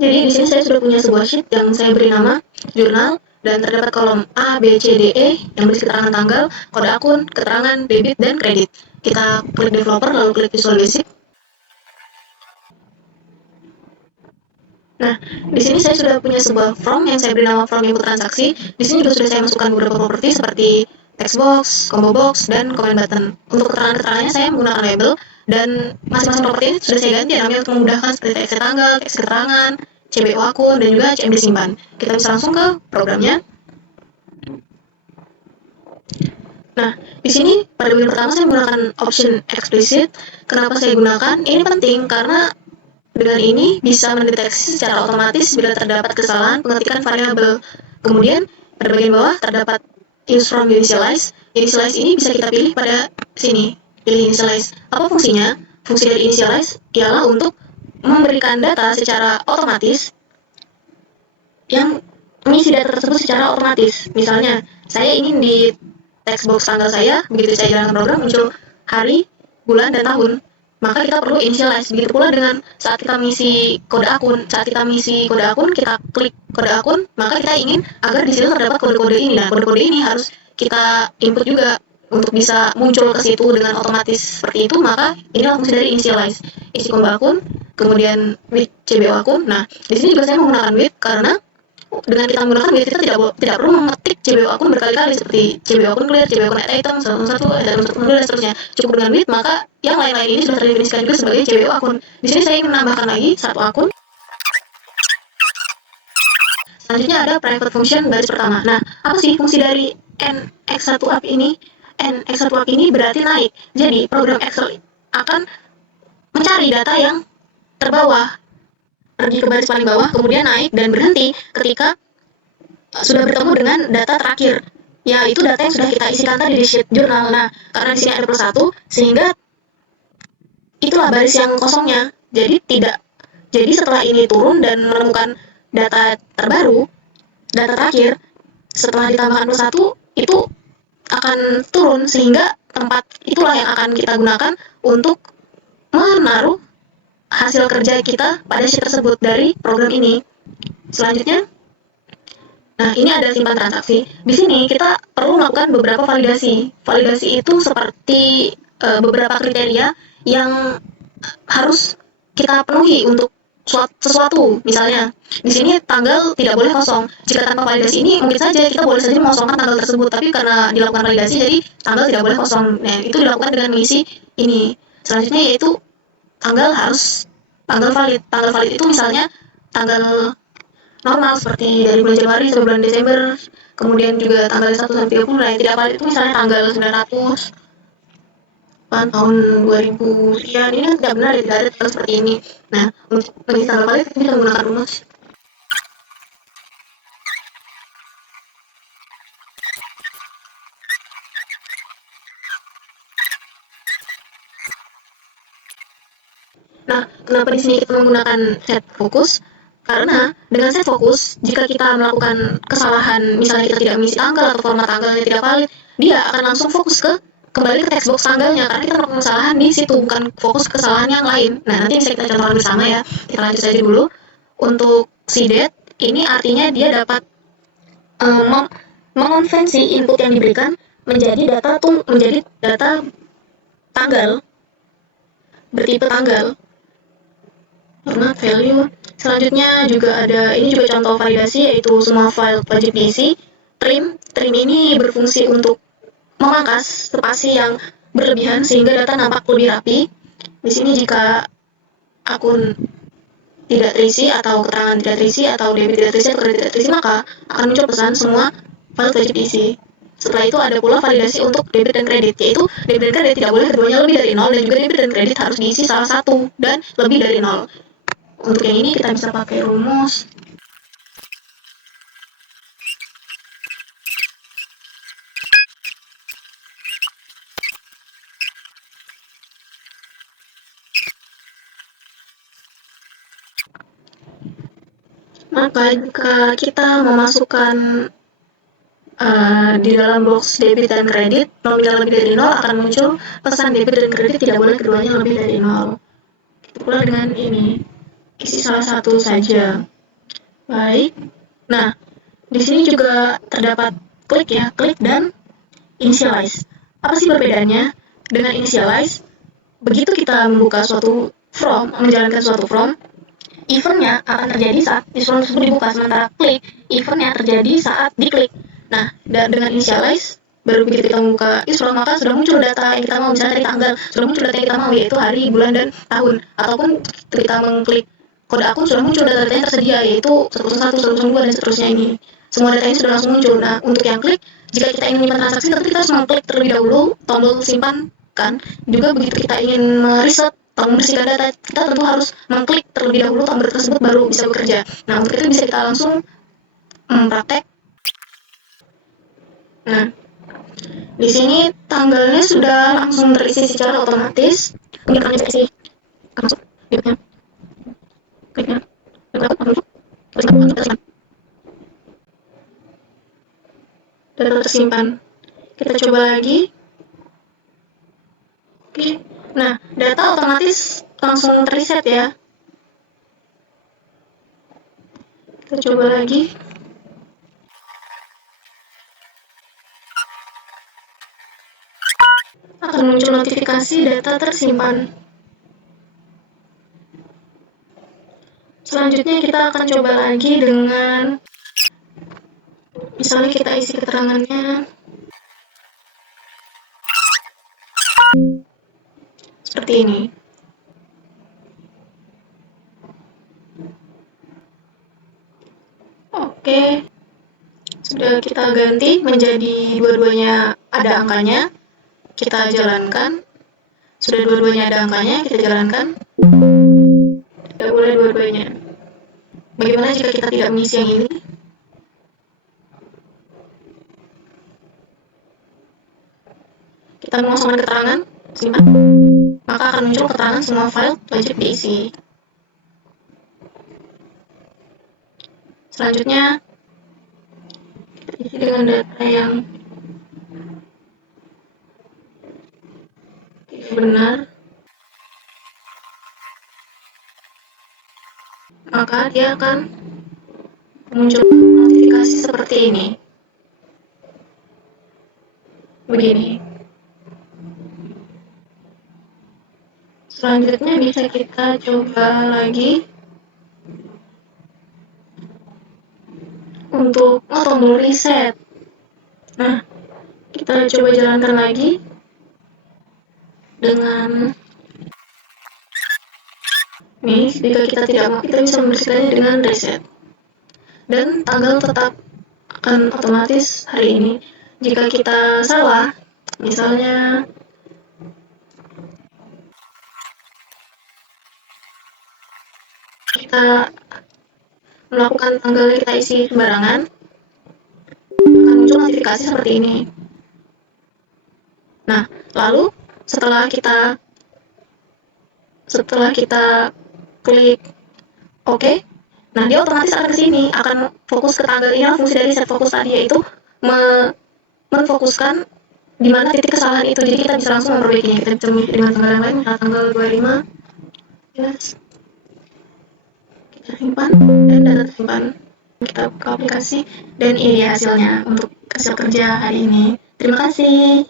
Jadi di sini saya sudah punya sebuah sheet yang saya beri nama jurnal dan terdapat kolom A, B, C, D, E yang berisi keterangan tanggal, kode akun, keterangan debit dan kredit. Kita klik developer lalu klik Visual Basic. Nah, di sini saya sudah punya sebuah form yang saya beri nama form input transaksi. Di sini juga sudah saya masukkan beberapa properti seperti text box, combo box, dan comment button. Untuk keterangan-keterangannya saya menggunakan label dan masing-masing properti sudah saya ganti namanya untuk memudahkan seperti teks tanggal, teks keterangan, CBO akun, dan juga CMD simpan. Kita bisa langsung ke programnya. Nah, di sini pada bagian pertama saya menggunakan option explicit. Kenapa saya gunakan? Ini penting karena dengan ini bisa mendeteksi secara otomatis bila terdapat kesalahan pengetikan variabel. Kemudian pada bagian bawah terdapat use from initialize. Initialize ini bisa kita pilih pada sini. Pilih initialize. Apa fungsinya? Fungsi dari initialize ialah untuk memberikan data secara otomatis yang mengisi data tersebut secara otomatis. Misalnya, saya ingin di text box tanggal saya, begitu saya jalankan program muncul hari, bulan, dan tahun. Maka kita perlu initialize. Begitu pula dengan saat kita mengisi kode akun. Saat kita mengisi kode akun, kita klik kode akun, maka kita ingin agar di situ terdapat kode-kode ini. Nah, kode-kode ini harus kita input juga untuk bisa muncul ke situ dengan otomatis seperti itu. Maka inilah fungsi dari initialize. Isi combo akun, kemudian with CBO akun. Nah, di sini juga saya menggunakan with karena dengan kita menggunakan with kita tidak perlu mengetik CBO akun berkali-kali seperti CBO akun clear, CBO akun add item, satu dan seterusnya. Cukup dengan with, maka yang lain-lain ini sudah terdefinisikan juga sebagai CBO akun. Di sini saya ingin menambahkan lagi satu akun. Selanjutnya ada private function baris pertama. Nah, apa sih fungsi dari nx1up ini? nx1up ini berarti naik. Jadi, program Excel akan mencari data yang terbawah, pergi ke baris paling bawah, kemudian naik dan berhenti ketika sudah bertemu dengan data terakhir, yaitu data yang sudah kita isikan tadi di sheet jurnal. Nah, karena di sini ada plus 1, sehingga itulah baris yang kosongnya. Jadi setelah ini turun dan menemukan data terbaru, data terakhir, setelah ditambahkan plus 1, itu akan turun, sehingga tempat itulah yang akan kita gunakan untuk menaruh hasil kerja kita pada sheet tersebut dari program ini. Selanjutnya, nah ini ada simpan transaksi. Di sini kita perlu melakukan beberapa validasi. Validasi itu seperti beberapa kriteria yang harus kita penuhi untuk sesuatu. Misalnya, di sini tanggal tidak boleh kosong. Jika tanpa validasi ini mungkin saja kita boleh saja mengosongkan tanggal tersebut, tapi karena dilakukan validasi jadi tanggal tidak boleh kosong. Nah, itu dilakukan dengan mengisi ini. Selanjutnya yaitu tanggal valid. Tanggal valid itu misalnya tanggal normal seperti dari bulan Januari sampai bulan Desember, kemudian juga tanggal 1 sampai 30. Nah, yang tidak valid itu misalnya tanggal 900 tahun 2000 sekian. Ini kan tidak benar, tidak ada tanggal seperti ini. Nah, untuk mengisi tanggal valid kita bisa menggunakan rumus. Nah, kenapa di sini kita menggunakan set focus? Karena dengan set fokus, jika kita melakukan kesalahan, misalnya kita tidak mengisi tanggal atau format tanggalnya tidak valid, dia akan langsung fokus kembali ke text box tanggalnya, karena kita melakukan kesalahan di situ, bukan fokus ke kesalahan yang lain. Nah, nanti bisa kita contohkan bersama ya. Kita lanjut saja dulu. Untuk si date, ini artinya dia dapat mengonvensi input yang diberikan menjadi data tanggal, bertipe tanggal. Format value. Selanjutnya juga ada, ini juga contoh validasi, yaitu semua file wajib diisi. Trim ini berfungsi untuk memangkas spasi yang berlebihan sehingga data nampak lebih rapi. Di sini jika akun tidak terisi atau keterangan tidak terisi atau debit tidak terisi atau kredit tidak terisi, maka akan muncul pesan semua file wajib diisi. Setelah itu ada pula validasi untuk debit dan kredit, yaitu debit dan kredit tidak boleh keduanya lebih dari 0, dan juga debit dan kredit harus diisi salah satu dan lebih dari 0. Untuk yang ini kita bisa pakai rumus. Maka jika kita memasukkan di dalam box debit dan kredit nominal lebih dari 0, akan muncul pesan debit dan kredit tidak boleh keduanya lebih dari 0. Itu pula dengan ini, isi salah satu saja. Baik. Nah, di sini juga terdapat klik ya, klik dan initialize. Apa sih perbedaannya dengan initialize? Begitu kita membuka suatu from, menjalankan suatu from, eventnya akan terjadi saat from tersebut dibuka, sementara klik, eventnya terjadi saat diklik. Nah, dengan initialize, baru begitu kita membuka from, maka sudah muncul data yang kita mau, misalnya dari tanggal, sudah muncul data yang kita mau, yaitu hari, bulan, dan tahun. Ataupun kita mengklik kode akun, sudah muncul data-data yang tersedia, yaitu 101, 102, dan seterusnya ini. Semua data ini sudah langsung muncul. Nah, untuk yang klik, jika kita ingin menyimpan transaksi, tentu kita harus mengklik terlebih dahulu tombol simpan, kan? Juga begitu kita ingin mereset atau membersihkan data, kita tentu harus mengklik terlebih dahulu tombol tersebut baru bisa bekerja. Nah, untuk itu bisa kita langsung praktek. Nah, di sini tanggalnya sudah langsung terisi secara otomatis. Ini akan terisi masuk kliknya, kliknya, data tersimpan. Kita coba lagi. Oke. Nah, data otomatis langsung terreset ya. Kita coba lagi. Akan muncul notifikasi data tersimpan. Selanjutnya kita akan coba lagi dengan, misalnya kita isi keterangannya seperti ini. Oke, sudah kita ganti menjadi dua-duanya ada angkanya. Kita jalankan. Sudah dua-duanya ada angkanya, kita jalankan. Tidak boleh dua-duanya. Bagaimana jika kita tidak mengisi yang ini? Kita mengosongkan keterangan, simpan, maka akan muncul keterangan semua file wajib diisi. Selanjutnya, kita isi dengan data yang tidak benar, maka dia akan muncul notifikasi seperti ini. Begini. Selanjutnya bisa kita coba lagi untuk tombol reset. Nah, kita coba jalankan lagi dengan ini. Jika kita tidak mau, kita bisa membersihkannya dengan reset. Dan tanggal tetap akan otomatis hari ini. Jika kita salah, misalnya kita melakukan tanggal yang kita isi sembarangan, akan muncul notifikasi seperti ini. Nah, lalu setelah kita klik OK, nah dia otomatis akan ke sini, akan fokus ke tanggal ini. Fungsi dari set fokus tadi yaitu menfokuskan di mana titik kesalahan itu, jadi kita bisa langsung memperbaikinya. Kita bisa mengisi dengan tanggal yang lain, misalnya tanggal 25. Yes. Kita simpan, dan data tersimpan. Kita buka aplikasi, dan ini hasilnya untuk hasil kerja hari ini. Terima kasih.